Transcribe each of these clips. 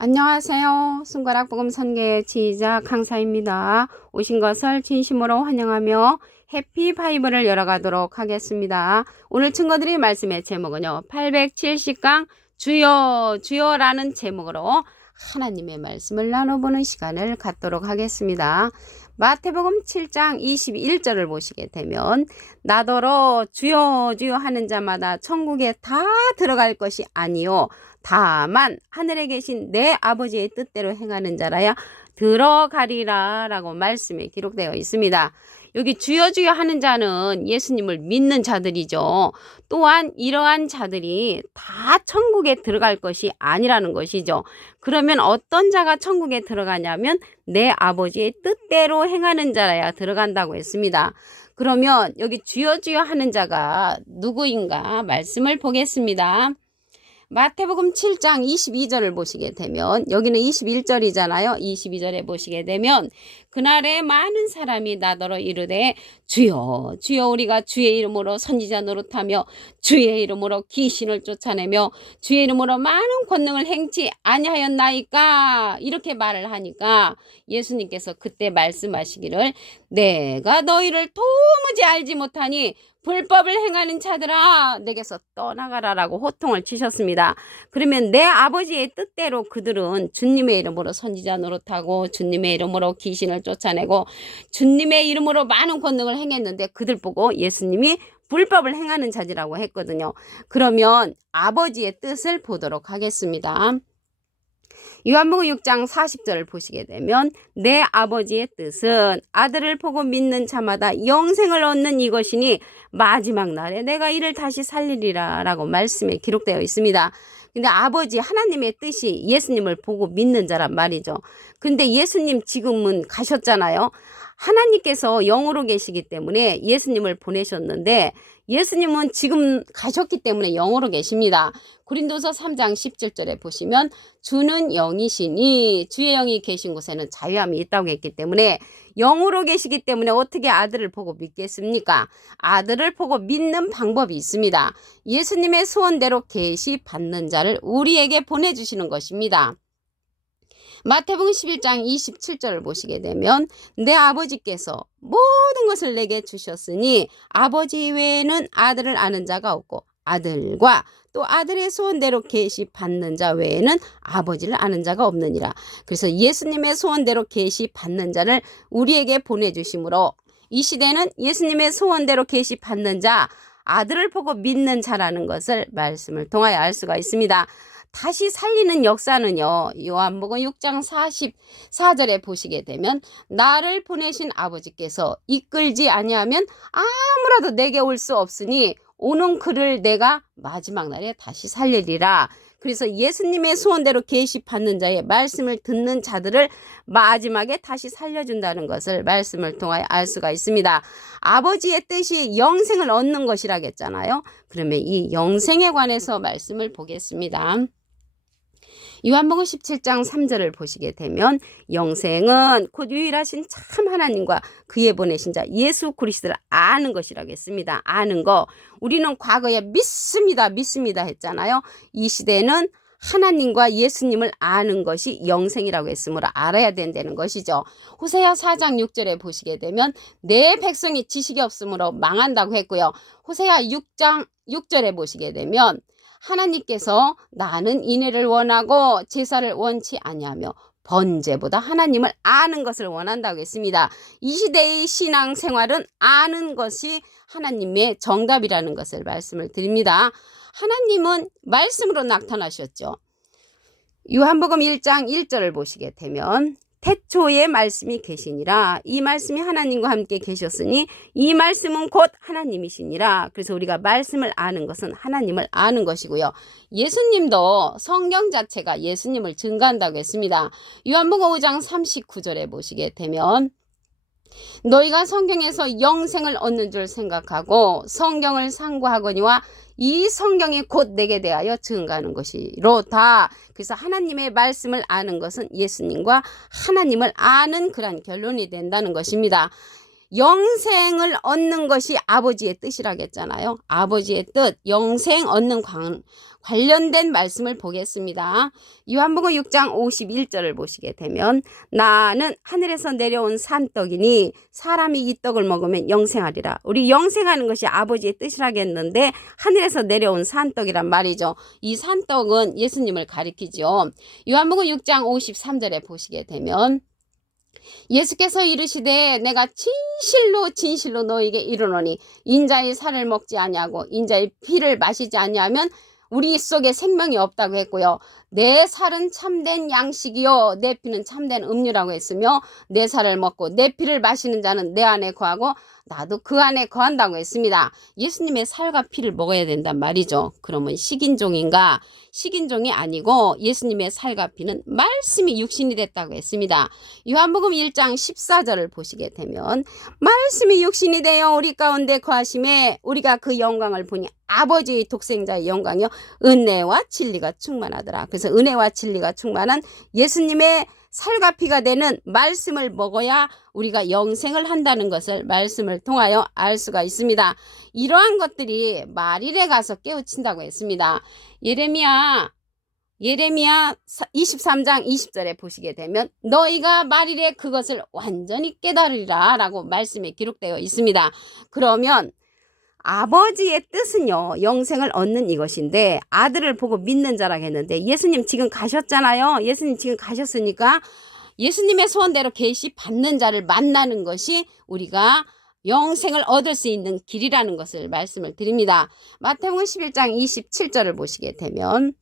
안녕하세요. 손가락 복음 선교의 지휘자 강사입니다. 오신 것을 진심으로 환영하며 해피 바이블을 열어가도록 하겠습니다. 오늘 친구들이 말씀의 제목은요. 870강 주여 주여라는 제목으로 하나님의 말씀을 나눠보는 시간을 갖도록 하겠습니다. 마태복음 7장 21절을 보시게 되면 나더러 주여 주여 하는 자마다 천국에 다 들어갈 것이 아니요 다만 하늘에 계신 내 아버지의 뜻대로 행하는 자라야 들어가리라 라고 말씀에 기록되어 있습니다. 여기 주여 주여 하는 자는 예수님을 믿는 자들이죠. 또한 이러한 자들이 다 천국에 들어갈 것이 아니라는 것이죠. 그러면 어떤 자가 천국에 들어가냐면 내 아버지의 뜻대로 행하는 자라야 들어간다고 했습니다. 그러면 여기 주여 주여 하는 자가 누구인가 말씀을 보겠습니다. 마태복음 7장 22절을 보시게 되면 여기는 21절이잖아요. 22절에 보시게 되면 그날에 많은 사람이 나더러 이르되 주여 주여 우리가 주의 이름으로 선지자 노릇하며 주의 이름으로 귀신을 쫓아내며 주의 이름으로 많은 권능을 행치 아니하였나이까 이렇게 말을 하니까 예수님께서 그때 말씀하시기를 내가 너희를 도무지 알지 못하니 불법을 행하는 자들아 내게서 떠나가라라고 호통을 치셨습니다. 그러면 내 아버지의 뜻대로 그들은 주님의 이름으로 선지자 노릇하고 주님의 이름으로 귀신을 쫓아내고 주님의 이름으로 많은 권능을 행했는데 그들 보고 예수님이 불법을 행하는 자들이라고 했거든요. 그러면 아버지의 뜻을 보도록 하겠습니다. 요한복음 6장 40절을 보시게 되면 내 아버지의 뜻은 아들을 보고 믿는 자마다 영생을 얻는 이것이니 마지막 날에 내가 이를 다시 살리리라 라고 말씀에 기록되어 있습니다. 근데 아버지 하나님의 뜻이 예수님을 보고 믿는 자란 말이죠. 근데 예수님 지금은 가셨잖아요. 하나님께서 영으로 계시기 때문에 예수님을 보내셨는데 예수님은 지금 가셨기 때문에 영으로 계십니다. 고린도서 3장 17절에 보시면 주는 영이시니 주의 영이 계신 곳에는 자유함이 있다고 했기 때문에 영으로 계시기 때문에 어떻게 아들을 보고 믿겠습니까? 아들을 보고 믿는 방법이 있습니다. 예수님의 소원대로 계시 받는 자를 우리에게 보내주시는 것입니다. 마태복음 11장 27절을 보시게 되면 내 아버지께서 모든 것을 내게 주셨으니 아버지 외에는 아들을 아는 자가 없고 아들과 또 아들의 소원대로 계시 받는 자 외에는 아버지를 아는 자가 없느니라. 그래서 예수님의 소원대로 계시 받는 자를 우리에게 보내주심으로 이 시대는 예수님의 소원대로 계시 받는 자 아들을 보고 믿는 자라는 것을 말씀을 통하여 알 수가 있습니다. 다시 살리는 역사는요. 요한복음 6장 44절에 보시게 되면 나를 보내신 아버지께서 이끌지 아니하면 아무라도 내게 올 수 없으니 오는 그를 내가 마지막 날에 다시 살리리라. 그래서 예수님의 소원대로 계시 받는 자의 말씀을 듣는 자들을 마지막에 다시 살려준다는 것을 말씀을 통하여 알 수가 있습니다. 아버지의 뜻이 영생을 얻는 것이라겠잖아요. 그러면 이 영생에 관해서 말씀을 보겠습니다. 요한복음 17장 3절을 보시게 되면 영생은 곧 유일하신 참 하나님과 그의 보내신 자 예수 그리스도를 아는 것이라고 했습니다. 아는 거. 우리는 과거에 믿습니다 했잖아요. 이 시대는 하나님과 예수님을 아는 것이 영생이라고 했으므로 알아야 된다는 것이죠. 호세아 4장 6절에 보시게 되면 내 백성이 지식이 없으므로 망한다고 했고요. 호세아 6장 6절에 보시게 되면 하나님께서 나는 인애를 원하고 제사를 원치 아니하며 번제보다 하나님을 아는 것을 원한다고 했습니다. 이 시대의 신앙생활은 아는 것이 하나님의 정답이라는 것을 말씀을 드립니다. 하나님은 말씀으로 나타나셨죠. 요한복음 1장 1절을 보시게 되면 태초에 말씀이 계시니라. 이 말씀이 하나님과 함께 계셨으니 이 말씀은 곧 하나님이시니라. 그래서 우리가 말씀을 아는 것은 하나님을 아는 것이고요. 예수님도 성경 자체가 예수님을 증거한다고 했습니다. 요한복음 5장 39절에 보시게 되면 너희가 성경에서 영생을 얻는 줄 생각하고 성경을 상고하거니와 이 성경이 곧 내게 대하여 증거하는 것이로다. 그래서 하나님의 말씀을 아는 것은 예수님과 하나님을 아는 그런 결론이 된다는 것입니다. 영생을 얻는 것이 아버지의 뜻이라고 했잖아요. 아버지의 뜻, 영생 얻는 관련된 말씀을 보겠습니다. 요한복음 6장 51절을 보시게 되면 나는 하늘에서 내려온 산떡이니 사람이 이 떡을 먹으면 영생하리라. 우리 영생하는 것이 아버지의 뜻이라고 했는데 하늘에서 내려온 산떡이란 말이죠. 이 산떡은 예수님을 가리키죠. 요한복음 6장 53절에 보시게 되면 예수께서 이르시되 내가 진실로 진실로 너에게 이르노니 인자의 살을 먹지 아니하고 인자의 피를 마시지 아니하면 우리 속에 생명이 없다고 했고요. 내 살은 참된 양식이요 내 피는 참된 음료라고 했으며 내 살을 먹고 내 피를 마시는 자는 내 안에 거하고 나도 그 안에 거한다고 했습니다. 예수님의 살과 피를 먹어야 된단 말이죠. 그러면 식인종인가? 식인종이 아니고 예수님의 살과 피는 말씀이 육신이 됐다고 했습니다. 요한복음 1장 14절을 보시게 되면 말씀이 육신이 되어 우리 가운데 거하심에 우리가 그 영광을 보니 아버지의 독생자의 영광이요 은혜와 진리가 충만하더라. 그래서 은혜와 진리가 충만한 예수님의 살과 피가 되는 말씀을 먹어야 우리가 영생을 한다는 것을 말씀을 통하여 알 수가 있습니다. 이러한 것들이 말일에 가서 깨우친다고 했습니다. 예레미야 23장 20절에 보시게 되면 너희가 말일에 그것을 완전히 깨달으리라 라고 말씀에 기록되어 있습니다. 그러면 아버지의 뜻은요 영생을 얻는 이것인데 아들을 보고 믿는 자라고 했는데 예수님 지금 가셨잖아요. 예수님 지금 가셨으니까 예수님의 소원대로 계시 받는 자를 만나는 것이 우리가 영생을 얻을 수 있는 길이라는 것을 말씀을 드립니다. 마태복음 11장 27절을 보시게 되면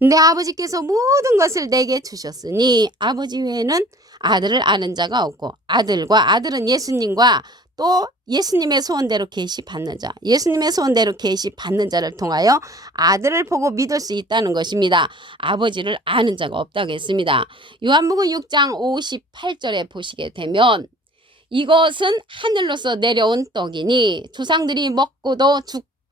내 아버지께서 모든 것을 내게 주셨으니 아버지 외에는 아들을 아는 자가 없고 아들은 예수님과 또 예수님의 소원대로 계시 받는 자, 예수님의 소원대로 계시 받는 자를 통하여 아들을 보고 믿을 수 있다는 것입니다. 아버지를 아는 자가 없다고 했습니다. 요한복음 6장 58절에 보시게 되면 이것은 하늘로서 내려온 떡이니 조상들이 먹고도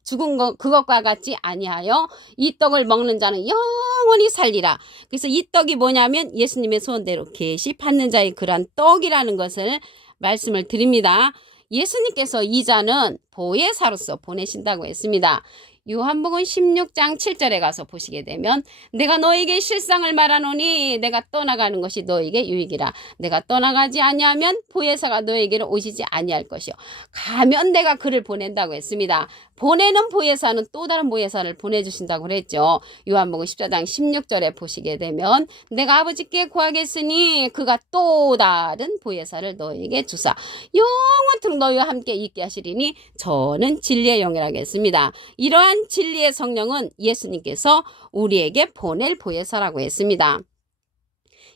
죽은 그것과 같지 아니하여 이 떡을 먹는 자는 영원히 살리라. 그래서 이 떡이 뭐냐면 예수님의 소원대로 계시 받는 자의 그러한 떡이라는 것을 말씀을 드립니다. 예수님께서 이 자는 보혜사로서 보내신다고 했습니다. 요한복음 16장 7절에 가서 보시게 되면 내가 너에게 실상을 말하노니 내가 떠나가는 것이 너에게 유익이라. 내가 떠나가지 아니하면 보혜사가 너에게로 오시지 아니할 것이요 가면 내가 그를 보낸다고 했습니다. 보내는 보혜사는 또 다른 보혜사를 보내주신다고 그랬죠. 요한복음 14장 16절에 보시게 되면 내가 아버지께 구하겠으니 그가 또 다른 보혜사를 너에게 주사 영원토록 너희와 함께 있게 하시리니 저는 진리의 영이라고 했습니다. 이러한 진리의 성령은 예수님께서 우리에게 보낼 보혜사라고 했습니다.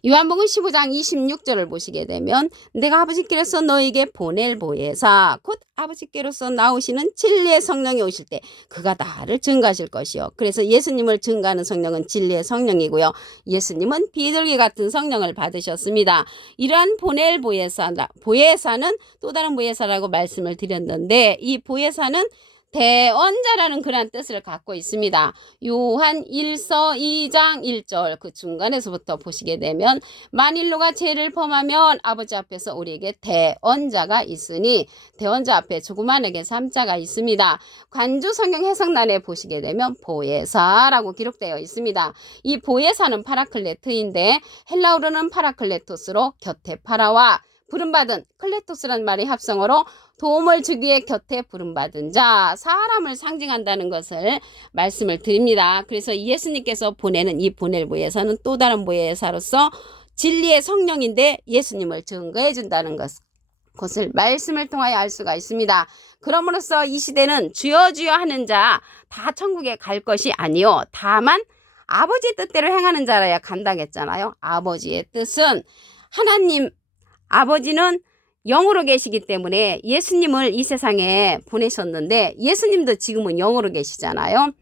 요한복음 15장 26절을 보시게 되면 내가 아버지께로서 너에게 보낼 보혜사 곧 아버지께로서 나오시는 진리의 성령이 오실 때 그가 나를 증거하실 것이요. 그래서 예수님을 증거하는 성령은 진리의 성령이고요. 예수님은 비둘기 같은 성령을 받으셨습니다. 이러한 보낼 보혜사는 또 다른 보혜사라고 말씀을 드렸는데 이 보혜사는 대언자라는 그런 뜻을 갖고 있습니다. 요한 1서 2장 1절 그 중간에서부터 보시게 되면 만일 누가 죄를 범하면 아버지 앞에서 우리에게 대언자가 있으니 대언자 앞에 조그만하게 3자가 있습니다. 관주 성경 해석란에 보시게 되면 보혜사라고 기록되어 있습니다. 이 보혜사는 파라클레트인데 헬라어로는 파라클레토스로 곁에 파라와 부름받은 클레토스란 말의 합성어로 도움을 주기 위해 곁에 부름받은 자, 사람을 상징한다는 것을 말씀을 드립니다. 그래서 예수님께서 보내는 이 보낼 보혜사는 또 다른 보혜사로서 진리의 성령인데 예수님을 증거해 준다는 것을 말씀을 통하여 알 수가 있습니다. 그러므로써 이 시대는 주여 주여 하는 자 다 천국에 갈 것이 아니요 다만 아버지의 뜻대로 행하는 자라야 간다겠잖아요. 아버지의 뜻은 하나님 아버지는 영으로 계시기 때문에 예수님을 이 세상에 보내셨는데 예수님도 지금은 영으로 계시잖아요.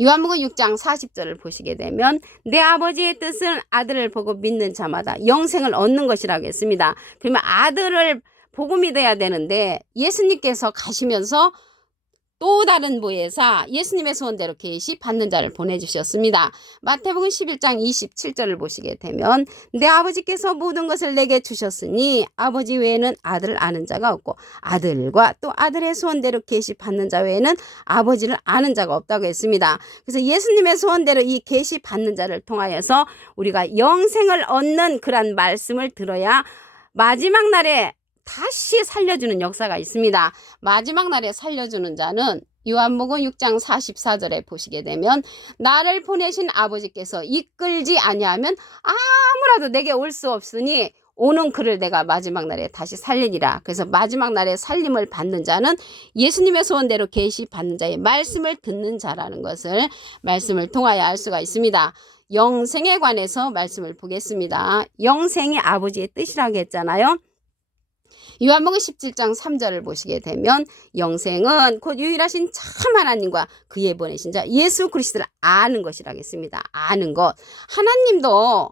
요한복음 6장 40절을 보시게 되면 내 아버지의 뜻은 아들을 보고 믿는 자마다 영생을 얻는 것이라고 했습니다. 그러면 아들을 보고 믿어야 되는데 예수님께서 가시면서 또 다른 보혜사 예수님의 소원대로 계시 받는 자를 보내주셨습니다. 마태복음 11장 27절을 보시게 되면 내 아버지께서 모든 것을 내게 주셨으니 아버지 외에는 아들을 아는 자가 없고 아들과 또 아들의 소원대로 계시 받는 자 외에는 아버지를 아는 자가 없다고 했습니다. 그래서 예수님의 소원대로 이 계시 받는 자를 통하여서 우리가 영생을 얻는 그런 말씀을 들어야 마지막 날에 다시 살려주는 역사가 있습니다. 마지막 날에 살려주는 자는 요한복음 6장 44절에 보시게 되면 나를 보내신 아버지께서 이끌지 아니하면 아무라도 내게 올 수 없으니 오는 그를 내가 마지막 날에 다시 살리리라. 그래서 마지막 날에 살림을 받는 자는 예수님의 소원대로 계시 받는 자의 말씀을 듣는 자라는 것을 말씀을 통하여 알 수가 있습니다. 영생에 관해서 말씀을 보겠습니다. 영생이 아버지의 뜻이라고 했잖아요. 요한복음 17장 3절을 보시게 되면 영생은 곧 유일하신 참 하나님과 그의 보내신 자 예수 그리스도를 아는 것이라고 했습니다. 아는 것. 하나님도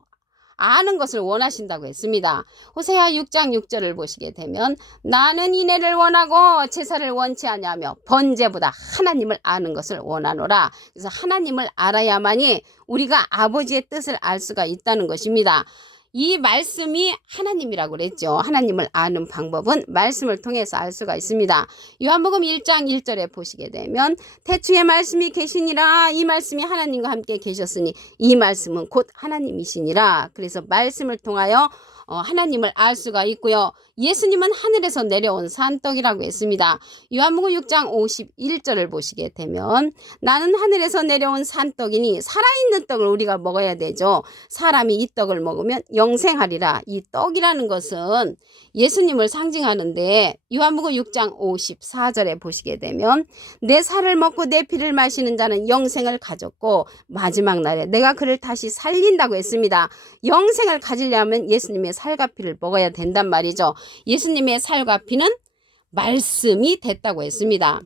아는 것을 원하신다고 했습니다. 호세아 6장 6절을 보시게 되면 나는 인애를 원하고 제사를 원치 아니하며 번제보다 하나님을 아는 것을 원하노라. 그래서 하나님을 알아야만이 우리가 아버지의 뜻을 알 수가 있다는 것입니다. 이 말씀이 하나님이라고 그랬죠. 하나님을 아는 방법은 말씀을 통해서 알 수가 있습니다. 요한복음 1장 1절에 보시게 되면 태초에 말씀이 계시니라 이 말씀이 하나님과 함께 계셨으니 이 말씀은 곧 하나님이시니라. 그래서 말씀을 통하여 하나님을 알 수가 있고요. 예수님은 하늘에서 내려온 산떡이라고 했습니다. 요한복음 6장 51절을 보시게 되면 나는 하늘에서 내려온 산떡이니 살아있는 떡을 우리가 먹어야 되죠. 사람이 이 떡을 먹으면 영생하리라. 이 떡이라는 것은 예수님을 상징하는데 요한복음 6장 54절에 보시게 되면 내 살을 먹고 내 피를 마시는 자는 영생을 가졌고 마지막 날에 내가 그를 다시 살린다고 했습니다. 영생을 가지려면 예수님의 살과 피를 먹어야 된단 말이죠. 예수님의 살과 피는 말씀이 됐다고 했습니다.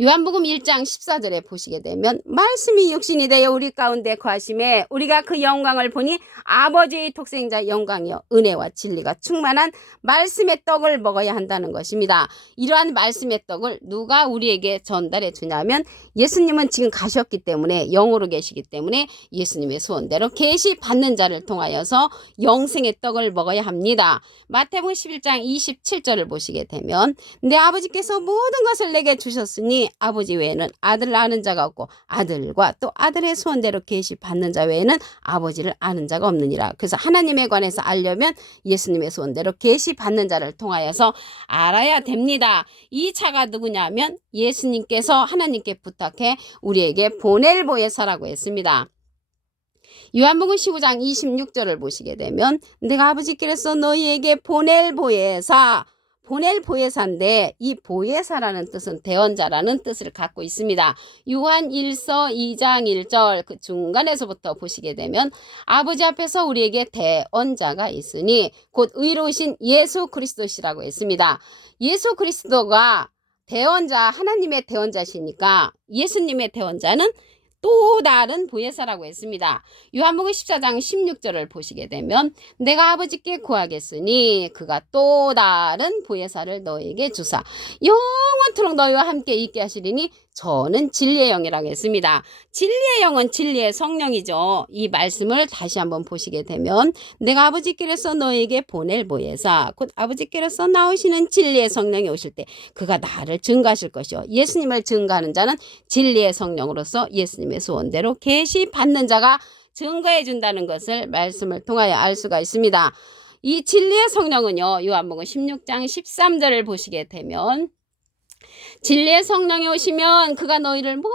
요한복음 1장 14절에 보시게 되면 말씀이 육신이 되어 우리 가운데 거하심에 우리가 그 영광을 보니 아버지의 독생자 영광이요 은혜와 진리가 충만한 말씀의 떡을 먹어야 한다는 것입니다. 이러한 말씀의 떡을 누가 우리에게 전달해 주냐면 예수님은 지금 가셨기 때문에 영으로 계시기 때문에 예수님의 소원대로 계시 받는 자를 통하여서 영생의 떡을 먹어야 합니다. 마태복음 11장 27절을 보시게 되면 내 아버지께서 모든 것을 내게 주셨으니 아버지 외에는 아들을 아는 자가 없고 아들과 또 아들의 소원대로 계시 받는 자 외에는 아버지를 아는 자가 없느니라. 그래서 하나님에 관해서 알려면 예수님의 소원대로 계시 받는 자를 통하여서 알아야 됩니다. 이 자가 누구냐면 예수님께서 하나님께 부탁해 우리에게 보낼 보혜사라고 했습니다. 요한복음 15장 26절을 보시게 되면 내가 아버지께서 너희에게 보낼 보혜사, 보낼 보혜사인데 이 보혜사라는 뜻은 대언자라는 뜻을 갖고 있습니다. 요한 1서 2장 1절 그 중간에서부터 보시게 되면 아버지 앞에서 우리에게 대언자가 있으니 곧 의로우신 예수 그리스도시라고 했습니다. 예수 그리스도가 대언자, 하나님의 대언자시니까 예수님의 대언자는 또 다른 보혜사라고 했습니다. 요한복음 14장 16절을 보시게 되면 내가 아버지께 구하겠으니 그가 또 다른 보혜사를 너에게 주사 영원토록 너희와 함께 있게 하시리니 저는 진리의 영이라고 했습니다. 진리의 영은 진리의 성령이죠. 이 말씀을 다시 한번 보시게 되면 내가 아버지께로서 너에게 보낼 보혜사 곧 아버지께로서 나오시는 진리의 성령이 오실 때 그가 나를 증거하실 것이요 예수님을 증거하는 자는 진리의 성령으로서 예수님의 소원대로 계시 받는 자가 증거해 준다는 것을 말씀을 통하여 알 수가 있습니다. 이 진리의 성령은요 요한복음 16장 13절을 보시게 되면 진리의 성령이 오시면 그가 너희를 모든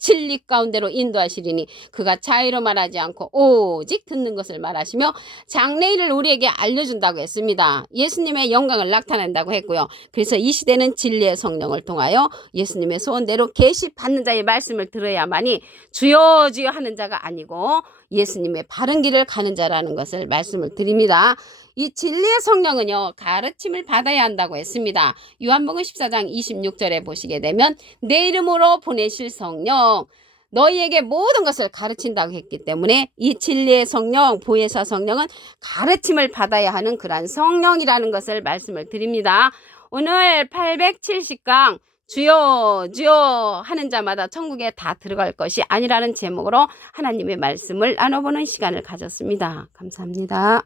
진리 가운데로 인도하시리니 그가 자의로 말하지 않고 오직 듣는 것을 말하시며 장래일을 우리에게 알려준다고 했습니다. 예수님의 영광을 나타낸다고 했고요. 그래서 이 시대는 진리의 성령을 통하여 예수님의 소원대로 계시 받는 자의 말씀을 들어야만이 주여 주여 하는 자가 아니고 예수님의 바른 길을 가는 자라는 것을 말씀을 드립니다. 이 진리의 성령은요 가르침을 받아야 한다고 했습니다. 요한복음 14장 26절에 보시게 되면 내 이름으로 보내실 성령 너희에게 모든 것을 가르친다고 했기 때문에 이 진리의 성령 보혜사 성령은 가르침을 받아야 하는 그러한 성령이라는 것을 말씀을 드립니다. 오늘 870강 주여 주여 하는 자마다 천국에 다 들어갈 것이 아니라는 제목으로 하나님의 말씀을 나눠보는 시간을 가졌습니다. 감사합니다.